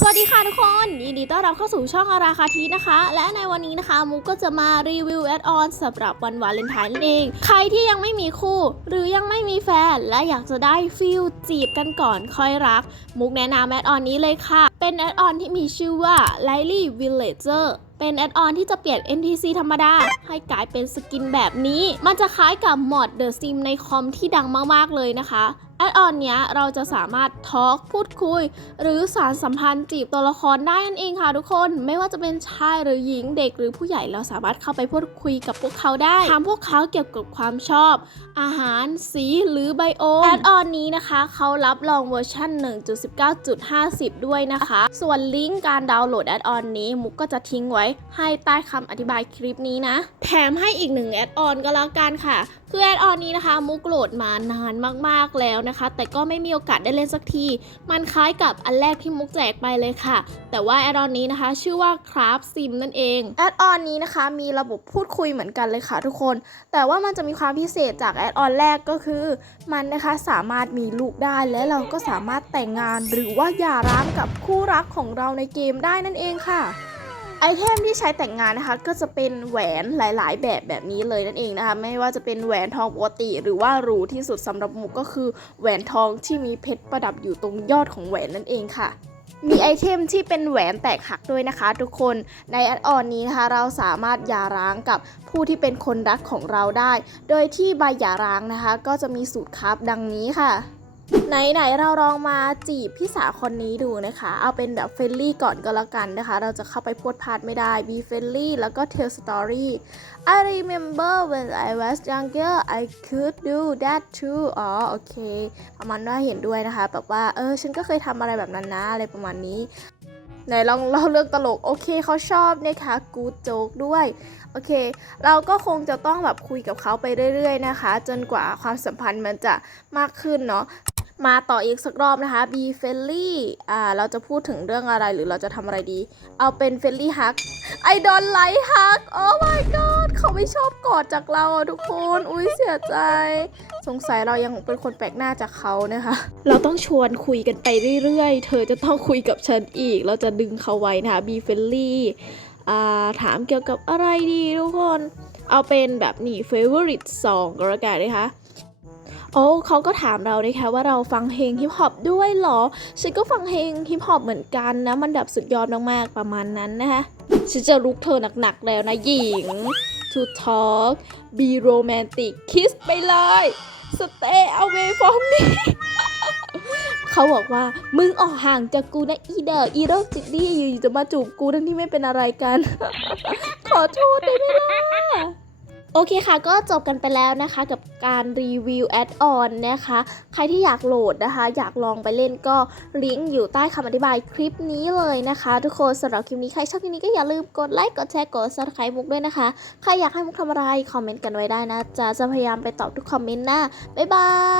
สวัสดีค่ะทุกคนยินดีต้อนรับเข้าสู่ช่องอาราคาทีนะคะ และในวันนี้นะคะมุกก็จะมารีวิวแอดออนสำหรับวันวาเลนไทน์นั่นเอง ใครที่ยังไม่มีคู่ หรือยังไม่มีแฟน และอยากจะได้ฟิลจีบกันก่อนค่อยรัก มุกแนะนำแอดออนนี้เลยค่ะ เป็นแอดออนที่มีชื่อว่า Lily Villager เป็นแอดออนที่จะเปลี่ยน NPC ธรรมดา ให้กลายเป็นสกินแบบนี้ มันจะคล้ายกับมอด The Sim ในคอมที่ดังมากๆเลยนะคะแอดออนเนี้ยเราจะสามารถทอล์กพูดคุย หรือสารสัมพันธ์จีบตัวละครได้นั่นเองค่ะทุกคนไม่ว่าจะเป็นชายหรือหญิงเด็กหรือผู้ใหญ่เราสามารถเข้าไปพูดคุยกับพวกเขาได้ถามพวกเขาเกี่ยวกับความชอบ อาหารสีหรือไบโอมแอดออนนี้นะคะเขารับรองเวอร์ชัน1.19.50 ด้วยนะคะ ส่วนลิงก์การดาวน์โหลดแอดออนนี้มุกก็จะทิ้งไว้ให้ใต้คำอธิบายคลิปนี้นะ แถมให้อีกหนึ่งแอดออนก็แล้วกันค่ะ คือแอดออนนี้นะคะ มุกโหลดมานานมากๆแล้วนะคะ แต่ก็ไม่มีโอกาสได้เล่นสักที มันคล้ายกับอันแรกที่มุกแจกไปเลยค่ะ แต่ว่าแอดออนนี้นะคะ ชื่อว่า Craft Sim นั่นเองแอดออนนี้นะคะ มีระบบพูดคุยเหมือนกันเลยค่ะทุกคน แต่ว่ามันจะมีความพิเศษจากแอดออนแรกก็คือ มันนะคะสามารถมีลูกได้และเราก็สามารถแต่งงานหรือว่าหย่าร้างกับคู่รักของเราในเกมได้นั่นเองค่ะ ไอเทมที่ใช้แต่งงานนะคะ ก็จะเป็นแหวนหลาย ๆ แบบแบบนี้เลยนั่นเองนะคะ ไม่ว่าจะเป็นแหวนทองปกติ หรือว่าหรูที่สุดสำหรับมุกก็คือแหวนทองที่มีเพชรประดับอยู่ตรงยอดของแหวนนั่นเองค่ะมีไอเทมที่เป็นแหวนแตกหักด้วยนะคะทุกคนในแอดออนนี้นะคะ เราสามารถหย่าร้างกับผู้ที่เป็นคนรักของเราได้ โดยที่ใบหย่าร้างนะคะ ก็จะมีสูตรคับดังนี้ค่ะ ไหนๆเราลองมาจีบพี่สาวคนนี้ดูนะคะ เอาเป็นแบบเฟรนลี่ก่อนก็แล้วกันนะคะ เราจะเข้าไปพูดพาดไม่ได้ be friendly แล้วก็ tell story I remember when I was younger I could do that too อ๋อโอเค ประมาณว่าเห็นด้วยนะคะ แบบว่าเออฉันก็เคยทำอะไรแบบนั้นนะ อะไรประมาณนี้ไหนลองเล่าเรื่องตลก โอเคเขาชอบนะคะกูโจ๊กด้วย โอเค เราก็คงจะต้องแบบคุยกับเขาไปเรื่อยๆนะคะ จนกว่าความสัมพันธ์มันจะมากขึ้นเนาะ มาต่ออีกสักรอบนะคะ be friendly อ่า เราจะพูดถึงเรื่องอะไรหรือเราจะทำอะไรดี เอาเป็น friendly hug I don't like hug oh my god เขาไม่ชอบกอดจากเราทุกคน อุ้ยเสียใจ สงสัยเรายังเป็นคนแปลกหน้าจากเขานะคะ เราต้องชวนคุยกันไปเรื่อยๆ เธอจะต้องคุยกับฉันอีก เราจะดึงเขาไว้นะคะ be friendly อ่า ถามเกี่ยวกับอะไรดีทุกคน เอาเป็นแบบนี่ favorite song ก็แล้วกันนะคะ โอ้เขาก็ถามเรานะคะว่าเราฟังเพลงฮิปฮอปด้วยเหรอ ฉันก็ฟังเพลงฮิปฮอปเหมือนกันนะ มันแบบสุดยอดมากๆประมาณนั้นนะคะฉันจะลุกเธอหนักๆแล้วนะหญิง to talk be romantic kiss ไปเลย stay away from me เขาบอกว่ามึงออกห่างจากกูนะอีเดอร์อีโรจิตนี่อยู่ๆจะมาจูบกูทั้งที่ไม่เป็นอะไรกัน ขอโทษได้ไหมล่ะ โอเคค่ะ ก็จบกันไปแล้วนะคะกับการรีวิวแอดออนนะคะ ใครที่อยากโหลดนะคะ อยากลองไปเล่นก็ลิงก์อยู่ใต้คำอธิบายคลิปนี้เลยนะคะ ทุกคนสำหรับคลิปนี้ใครชอบคลิปนี้ก็อย่าลืมกดไลค์กดแชร์กด subscribe มุกด้วยนะคะ ใครอยากให้มุกทำอะไร คอมเมนต์กันไว้ได้นะจะจะพยายามไปตอบทุกคอมเมนต์นะบ๊ายบาย